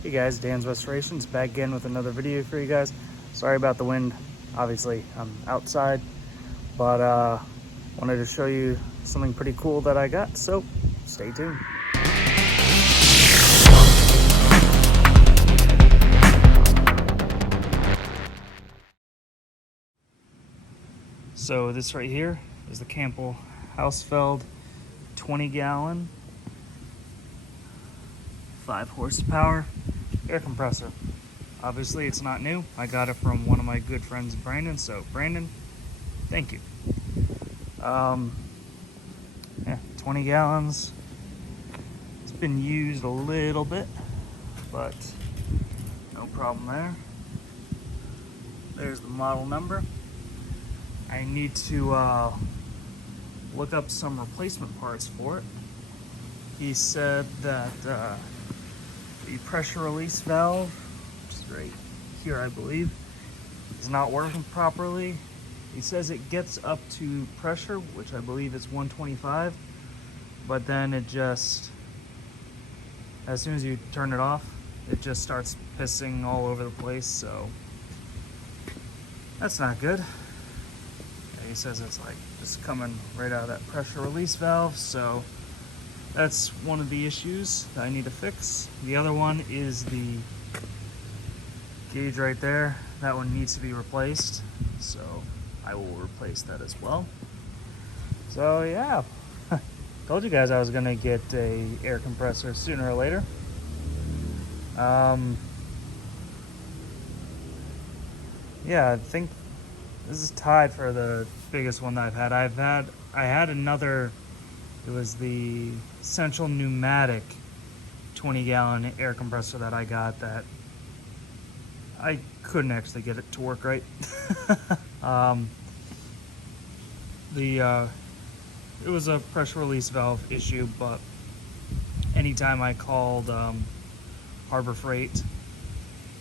Hey guys, Dan's Restorations back again with another video for you guys. Sorry about the wind. Obviously, I'm outside, but wanted to show you something pretty cool that I got, so stay tuned. So this right here is the Campbell Hausfeld 20-gallon, 5 horsepower air compressor. Obviously, it's not new. I got it from one of my good friends, Brandon. So, Brandon, thank you. Yeah, 20 gallons. It's been used a little bit, but no problem there. There's the model number. I need to look up some replacement parts for it. He said that the pressure release valve, which is right here, I believe, is not working properly. He says it gets up to pressure, which I believe is 125, but then it just, as soon as you turn it off, it just starts pissing all over the place, so that's not good. He says it's like just coming right out of that pressure release valve, so that's one of the issues that I need to fix. The other one is the gauge right there. That one needs to be replaced, so I will replace that as well. So yeah, told you guys I was gonna get a air compressor sooner or later. Yeah, I think this is tied for the biggest one that I've had. I had another. It was the Essential Pneumatic 20-gallon air compressor that I got that I couldn't actually get it to work right. It was a pressure release valve issue, but anytime I called Harbor Freight,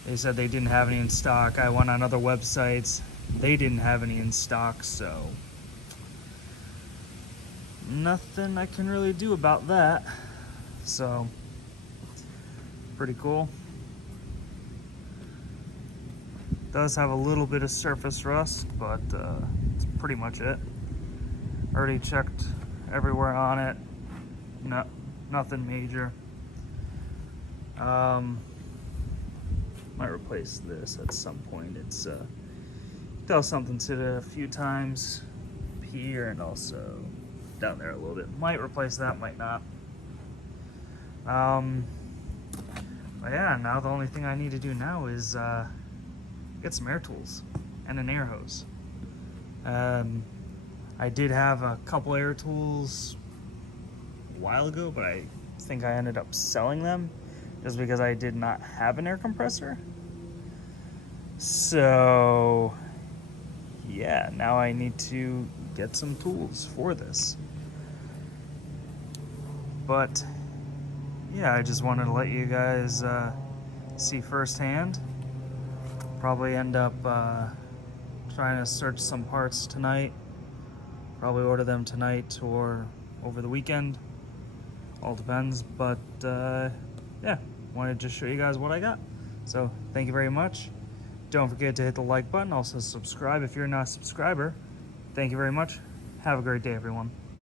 they said they didn't have any in stock. I went on other websites, they didn't have any in stock, so nothing I can really do about that. So pretty cool. Does have a little bit of surface rust, but it's pretty much it. Already checked everywhere on it. Nothing major. Might replace this at some point. It's does something to it a few times here and also down there a little bit. Might replace that, might not. But yeah, now the only thing I need to do now is get some air tools and an air hose. I did have a couple air tools a while ago, but I think I ended up selling them just because I did not have an air compressor. So yeah, now I need to get some tools for this. But yeah, I just wanted to let you guys see firsthand. Probably end up trying to search some parts tonight. Probably order them tonight or over the weekend. All depends, but yeah, wanted to just show you guys what I got. So thank you very much. Don't forget to hit the like button, also subscribe if you're not a subscriber. Thank you very much. Have a great day, everyone.